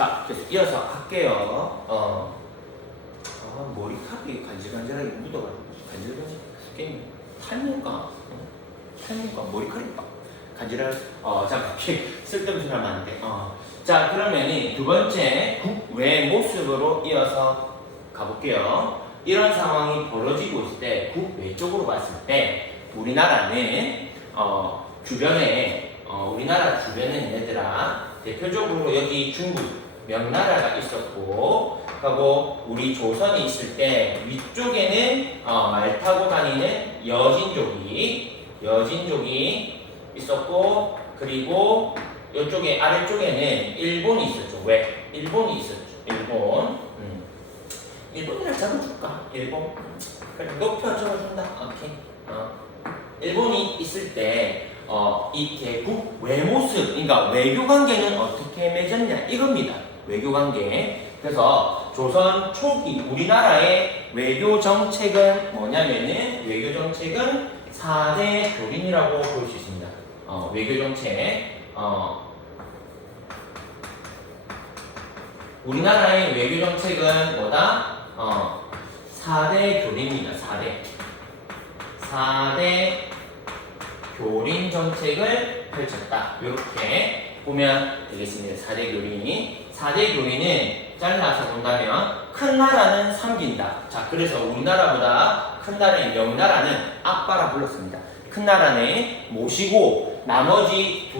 자, 그래서 이어서 할게요. 머리카락이 간질간질하게 묻어가지고 간질간질 게임 탈모가 머리카락이 막 간질한 잠깐 쓸데없는 소리 하면 안 돼. 자, 그러면 두 번째 국외 모습으로 이어서 가볼게요. 이런 상황이 벌어지고 있을 때 국외 쪽으로 봤을 때 우리나라는 주변에 우리나라 주변에 얘들아 대표적으로 여기 중국 명나라가 있었고, 하고 우리 조선이 있을 때 위쪽에는 말 타고 다니는 여진족이 있었고, 그리고 이쪽에 아래쪽에는 일본이 있었죠. 왜? 일본이 있었죠. 일본이라 적어줄까? 일본. 그래, 높여 적어준다. 오케이. 일본이 있을 때 이렇게 국외 모습, 그러니까 외교 관계는 어떻게 맺었냐 이겁니다. 외교 관계. 그래서 조선 초기 우리나라의 외교 정책은 뭐냐면은 외교 정책은 4대 교린이라고 볼 수 있습니다. 외교 정책. 우리나라의 외교 정책은 뭐다? 4대 교린입니다. 4대 교린 정책을 펼쳤다. 이렇게 보면 되겠습니다. 4대 교린은 잘라서 본다면 큰 나라는 섬긴다. 자, 그래서 우리나라보다 큰 나라인 명나라는 아빠라 불렀습니다. 큰 나라는 모시고 나머지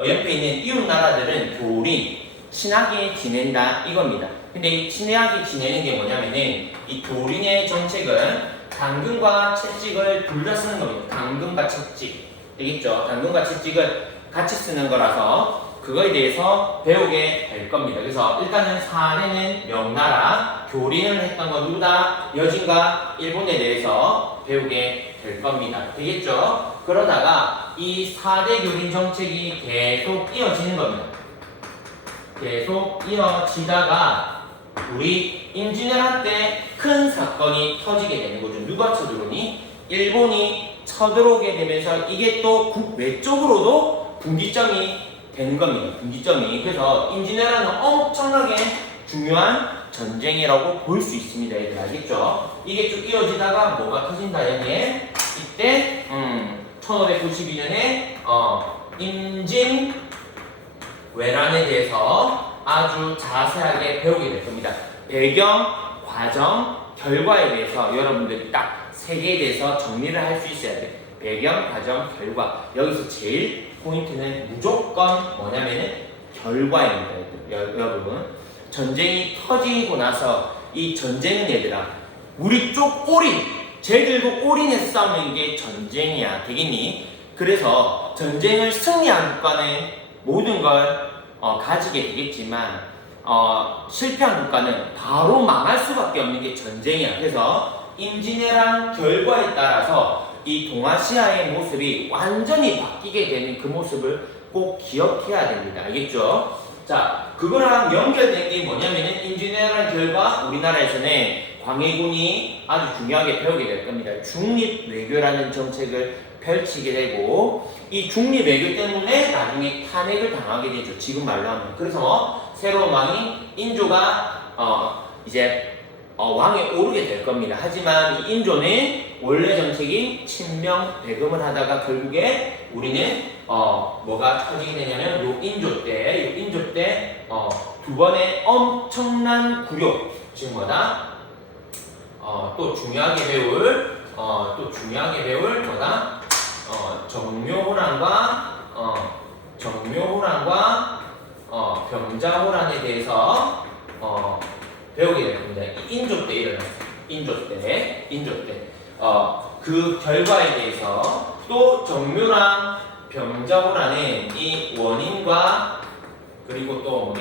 옆에 있는 이웃 나라들은 교린, 친하게 지낸다 이겁니다. 근데 이 친하게 지내는 게 뭐냐면은 이 교린의 정책은 당근과 채찍을 둘 다 쓰는 겁니다. 당근과 채찍. 되겠죠? 당근과 채찍을 같이 쓰는 거라서 그거에 대해서 배우게 될 겁니다. 그래서 일단은 4대는 명나라, 교린을 했던 건 누구다? 여진과 일본에 대해서 배우게 될 겁니다. 되겠죠? 그러다가 이 4대 교린 정책이 계속 이어지는 겁니다. 계속 이어지다가 우리 임진왜란 때 큰 사건이 터지게 되는 거죠. 누가 쳐들어오니? 일본이 쳐들어오게 되면서 이게 또 국외 쪽으로도 분기점이 되는 겁니다. 분기점이. 그래서 임진왜란은 엄청나게 중요한 전쟁이라고 볼 수 있습니다. 얘들 알겠죠? 이게 쭉 이어지다가 뭐가 터진다 여기에? 이때 1592년에 임진왜란에 대해서 아주 자세하게 배우게 될 겁니다. 배경, 과정, 결과에 대해서 여러분들이 딱 3개에 대해서 정리를 할 수 있어야 돼. 배경, 과정, 결과. 여기서 제일 포인트는 무조건 뭐냐면은 결과입니다. 여러분. 전쟁이 터지고 나서 이 전쟁은 얘들아 우리 쪽 올인, 쟤들도 올인해서 싸우는 게 전쟁이야. 되겠니? 그래서 전쟁을 승리한 국가는 모든 걸 가지게 되겠지만 실패한 국가는 바로 망할 수밖에 없는 게 전쟁이야. 그래서 임진왜란 결과에 따라서 이 동아시아의 모습이 완전히 바뀌게 되는 그 모습을 꼭 기억해야 됩니다. 알겠죠? 자, 그거랑 연결된 게 뭐냐면은 임진왜란 결과 우리나라에서는 광해군이 아주 중요하게 배우게 될 겁니다. 중립외교라는 정책을 펼치게 되고 이 중립외교 때문에 나중에 탄핵을 당하게 되죠. 지금 말로 하면. 그래서 새로운 왕이 인조가 이제 왕에 오르게 될 겁니다. 하지만 이 인조는 원래 정책이 친명 배금을 하다가 결국에 우리는 뭐가 터지게 되냐면 요 인조 때 두 번의 엄청난 굴욕. 지금 뭐다? 또 중요하게 배울 뭐다? 정묘호란과 병자호란에 대해서 배우게 될 겁니다. 인조 때 일어났어요. 인조 때. 그 결과에 대해서 또 정묘랑 병자호란의 이 원인과 그리고 또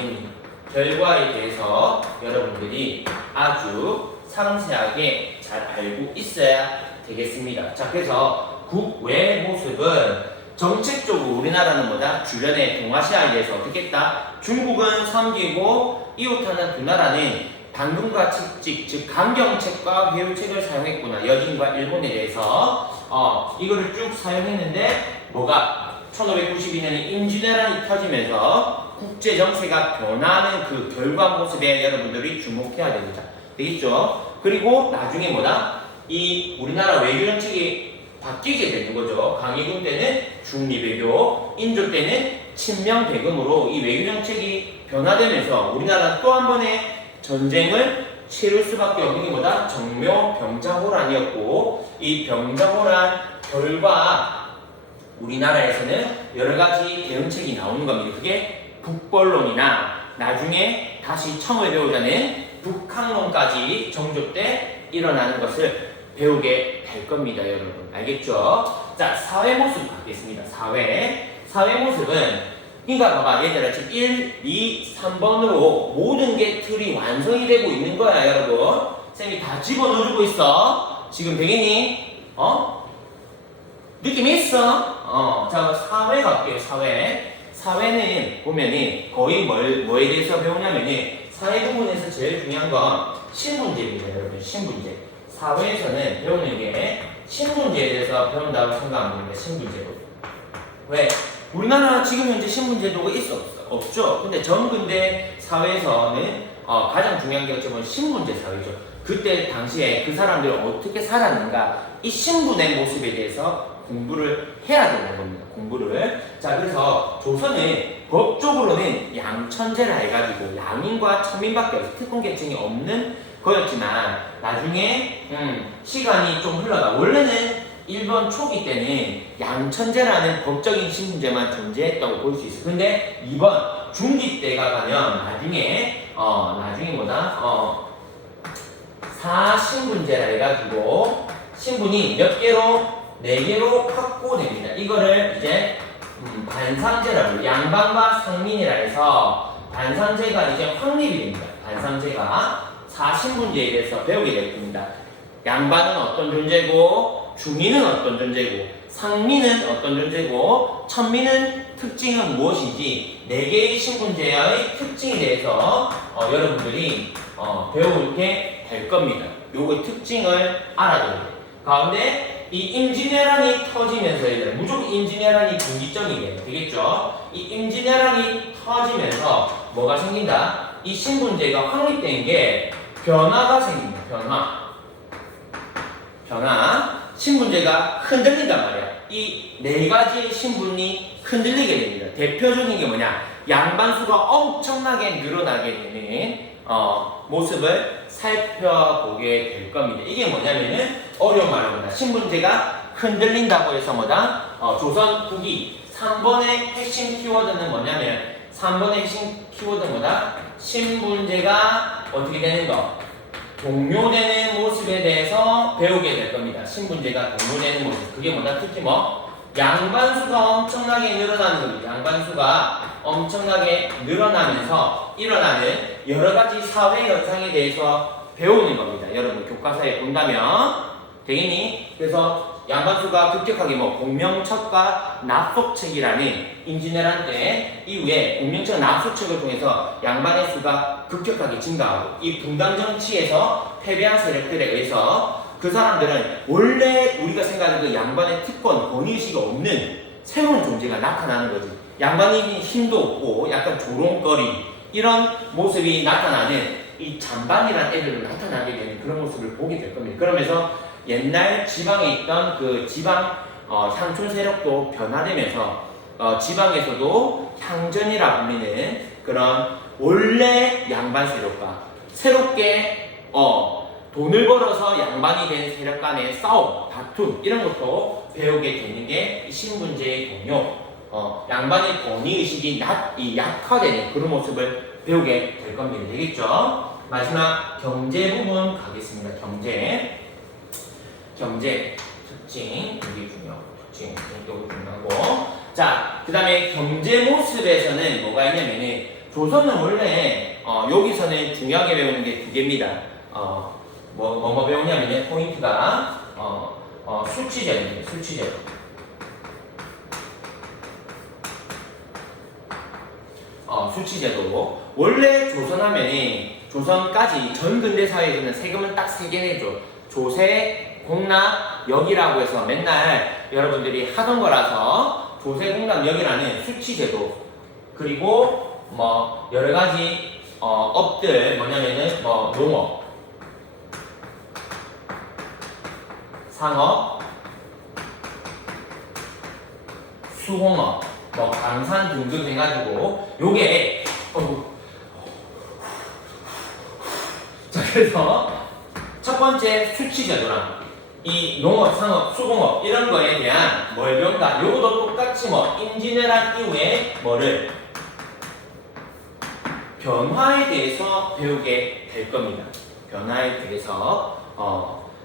결과에 대해서 여러분들이 아주 상세하게 잘 알고 있어야 되겠습니다. 자, 그래서 국외 모습은 정책적으로 우리나라는 뭐다? 주변의 동아시아에 대해서 어떻게 했다? 중국은 섬기고 이웃하는 두 나라는 당근과 채찍, 즉 강경책과 회유책을 사용했구나. 여진과 일본에 대해서 이거를 쭉 사용했는데 뭐가 1592년에 임진왜란이 터지면서 국제 정세가 변하는 그 결과 모습에 여러분들이 주목해야 되겠죠. 그리고 나중에 뭐다? 이 우리나라 외교 정책이 바뀌게 되는 거죠. 강희군 때는 중리외교, 인조 때는 친명대금으로 이 외교 정책이 변화되면서 우리나라는 또 한 번의 전쟁을 치를 수밖에 없는 게 뭐다? 정묘병자호란이었고, 이 병자호란 결과 우리나라에서는 여러 가지 대응책이 나오는 겁니다. 그게 북벌론이나 나중에 다시 청을 배우자는 북학론까지 정조 때 일어나는 것을 배우게 될 겁니다, 여러분. 알겠죠? 자, 사회 모습 갖겠습니다. 사회 모습은 그러니까 봐봐, 얘들아, 지금 1, 2, 3번으로 모든 게 틀이 완성이 되고 있는 거야, 여러분. 쌤이 다 집어넣어주고 있어. 지금 되겠니? 느낌 있어? 자, 사회 갈게요, 사회. 사회는 보면은 거의 뭐에 대해서 배우냐면은 사회 부분에서 제일 중요한 건 신분제입니다, 여러분. 신분제. 사회에서는 배우는 게 신분제에 대해서 배운다고 생각하면 됩니다, 신분제도. 왜? 우리나라 지금 현재 신분제도가 있어 없죠? 근데 전근대 사회에서는 가장 중요한 게 어쩌면 신분제 사회죠. 그때 당시에 그 사람들이 어떻게 살았는가, 이 신분의 모습에 대해서 공부를 해야 되는 겁니다. 공부를. 자, 그래서 조선은 법적으로는 양천제라 해가지고 양인과 천민밖에 없어, 특권계층이 없는 거였지만 나중에 시간이 좀 흘러가 원래는 일본 초기 때는 양천제라는 법적인 신분제만 존재했다고 볼 수 있어요. 근데 이번 중기 때가 가면 나중에 뭐다? 사신분제라 해가지고 신분이 몇 개로? 4개로 확보됩니다. 이거를 이제 반상제라고, 양반과 상민이라 해서 반상제가 이제 확립이 됩니다. 반상제가 사신분제에 대해서 배우게 될 겁니다. 양반은 어떤 존재고, 중민은 어떤 존재고, 상민은 어떤 존재고, 천민은 특징은 무엇인지 4개의 신분제의 특징에 대해서 여러분들이 배우게 될 겁니다. 요거 특징을 알아둬야 돼요. 가운데 이 임진왜란이 터지면서 무조건 임진왜란이 분기점이 되겠죠. 이 임진왜란이 터지면서 뭐가 생긴다? 이 신분제가 확립된 게 변화가 생깁니다. 변화. 신분제가 흔들린단 말이야. 이 4가지의 신분이 흔들리게 됩니다. 대표적인 게 뭐냐? 양반수가 엄청나게 늘어나게 되는 모습을 살펴보게 될 겁니다. 이게 뭐냐면은 어려운 말입니다. 신분제가 흔들린다고 해서 뭐다? 조선 후기 3번의 핵심 키워드는 뭐냐면 3번의 핵심 키워드는 뭐다? 신분제가 어떻게 되는 거? 동요되는 모습에 대해서 배우게 될 겁니다. 신분제가 동요되는 모습. 그게 뭐다? 특히 양반수가 엄청나게 늘어나는 겁니다. 양반수가 엄청나게 늘어나면서 일어나는 여러 가지 사회 현상에 대해서 배우는 겁니다. 여러분 교과서에 본다면 되겠니? 그래서 양반수가 급격하게 공명척과 납속책이라는 임진왜란 때 이후에 공명척 납속책을 통해서 양반의 수가 급격하게 증가하고 이 분단 정치에서 패배한 세력들에 의해서 그 사람들은 원래 우리가 생각하는 그 양반의 특권, 권위의식이 없는 새로운 존재가 나타나는 거지. 양반이 힘도 없고 약간 조롱거리 이런 모습이 나타나는 이 잔반이라는 애들로 나타나게 되는 그런 모습을 보게 될 겁니다. 그러면서 옛날 지방에 있던 그 지방 향촌 세력도 변화되면서 지방에서도 향전이라 불리는 그런 원래 양반 세력과 새롭게 돈을 벌어서 양반이 된 세력 간의 싸움, 다툼 이런 것도 배우게 되는 게 신분제의 동요. 양반의 권위의식이 약화되는 그런 모습을 배우게 될 겁니다. 되겠죠? 마지막 경제 부분 가겠습니다. 경제 특징, 이게 중요하고, 특징, 이것도 중요하고. 자, 그 다음에 경제 모습에서는 뭐가 있냐면은, 조선은 원래, 여기서는 중요하게 배우는 게 2개입니다. 뭐 배우냐면은, 포인트가, 수치제도입니다. 수치제도. 수치제도. 원래 조선하면은, 조선까지 전 근대 사회에서는 세금은 딱 3개 내죠. 조세, 공납, 역이라고 해서 맨날 여러분들이 하던 거라서 조세, 공납, 역이라는 수치제도 그리고 뭐 여러 가지 업들 뭐냐면은 뭐 농업, 상업, 수공업, 뭐 방산 등등 해가지고 요게 자 그래서 첫 번째 수치제도랑 이 농업, 상업, 수공업 이런 거에 대한 뭘 배운다. 요것도 똑같이 뭐 인지네란 이후에 뭐를 변화에 대해서 배우게 될 겁니다. 변화에 대해서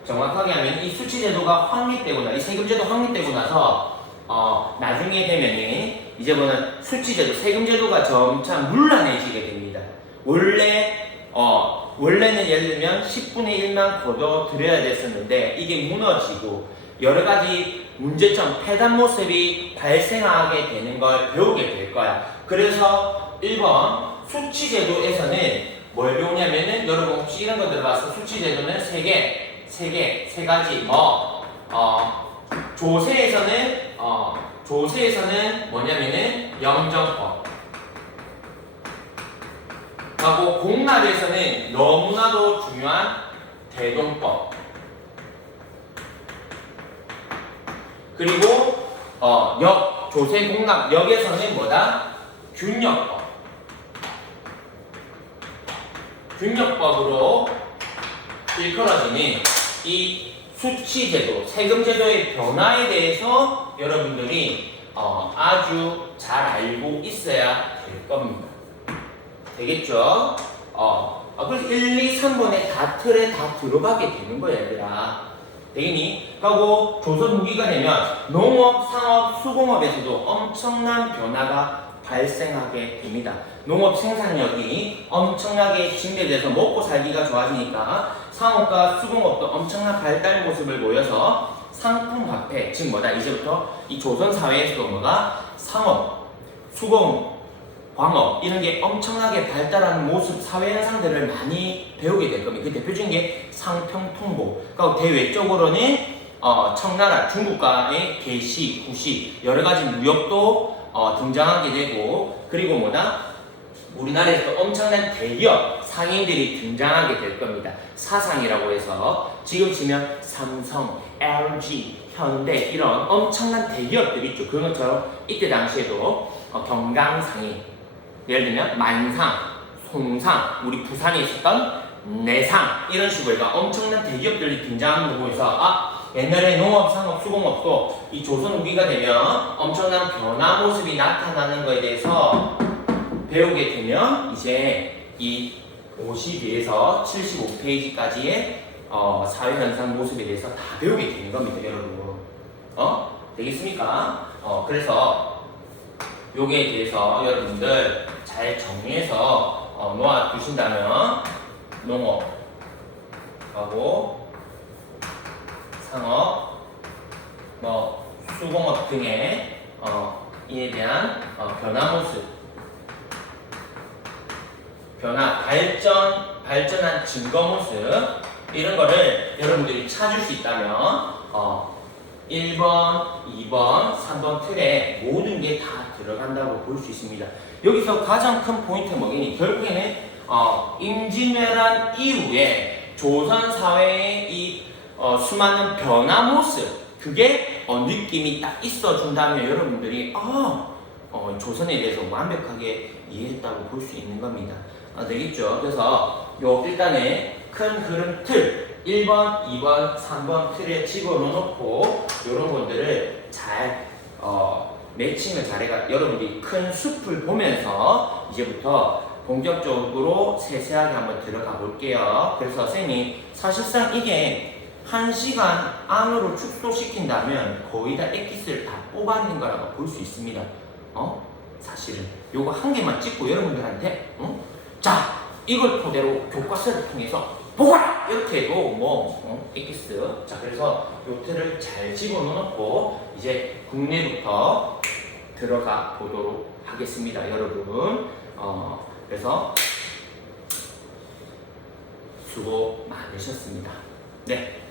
정확하게 하면 이 수치제도가 확립되고 이 세금제도 확립되고 나서 나중에 되면은 이제부터는 수치제도, 세금제도가 점차 문란해지게 됩니다. 원래는 예를 들면 10분의 1만 걷어들여야 됐었는데 이게 무너지고 여러 가지 문제점, 폐단 모습이 발생하게 되는 걸 배우게 될 거야. 그래서 1번 수치제도에서는 뭘 배우냐면은 여러분 혹시 이런 거 들어봤어? 수치제도는 세 가지 조세에서는 뭐냐면은 영정법 하고 공납에서는 너무나도 중요한 대동법 그리고 조세 공납 역에서는 뭐다? 균역법으로 일컬어지는 이 수치제도, 세금제도의 변화에 대해서 여러분들이 아주 잘 알고 있어야 될 겁니다. 되겠죠? 그래서 1, 2, 3번에 다 틀에 다 들어가게 되는 거야, 얘들아. 되겠니? 그리고 조선 후기가 되면 농업, 상업, 수공업에서도 엄청난 변화가 발생하게 됩니다. 농업 생산력이 엄청나게 증대돼서 먹고 살기가 좋아지니까 상업과 수공업도 엄청난 발달 모습을 보여서 상품 화폐, 즉 뭐다? 이제부터 이 조선 사회에서도 뭐가 상업, 수공, 광업 이런 게 엄청나게 발달하는 모습, 사회 현상들을 많이 배우게 될 겁니다. 그 대표적인 게 상평통보. 그리고 대외적으로는 청나라, 중국과의 개시, 구시, 여러 가지 무역도 등장하게 되고, 그리고 뭐다? 우리나라에서도 엄청난 대기업, 상인들이 등장하게 될 겁니다. 사상이라고 해서 지금 치면 삼성, LG, 현대 이런 엄청난 대기업들이 있죠. 그런 것처럼 이때 당시에도 경강상인, 예를 들면 만상, 송상, 우리 부산에 있었던 내상 이런 식으로 해서 엄청난 대기업들이 등장하는 거 보면서 옛날에 농업, 상업, 수공업도 이 조선 후기가 되면 엄청난 변화 모습이 나타나는 것에 대해서 배우게 되면 이제 이 52에서 75페이지까지의 사회현상 모습에 대해서 다 배우게 되는 겁니다, 여러분. 되겠습니까? 그래서 요기에 대해서 여러분들 잘 정리해서 놓아 두신다면 농업하고 상업, 수공업 등의 이에 대한 변화 모습, 발전한 증거 모습 이런 거를 여러분들이 찾을 수 있다면 1번, 2번, 3번 틀에 모든 게 다 들어간다고 볼 수 있습니다. 여기서 가장 큰 포인트는 뭐겠니? 결국에는 임진왜란 이후에 조선 사회의 이 수많은 변화 모습 그게 느낌이 딱 있어준다면 여러분들이 조선에 대해서 완벽하게 이해했다고 볼 수 있는 겁니다. 되겠죠? 그래서 일단은 큰 흐름 틀 1번, 2번, 3번 틀에 집어넣고 이런 것들을 잘 매칭을 잘해가 여러분들이 큰 숲을 보면서 이제부터 본격적으로 세세하게 한번 들어가 볼게요. 그래서 선생님이 사실상 이게 1시간 안으로 축소시킨다면 거의 다 엑기스를 다 뽑아내는 거라고 볼 수 있습니다. 사실은 요거 한 개만 찍고 여러분들한테 자 이걸 토대로 교과서를 통해서 보거라! 이렇게 해도 엑기스. 자 그래서 요 틀을 잘 집어넣고 이제 국내부터 들어가 보도록 하겠습니다, 여러분. 그래서 수고 많으셨습니다. 네.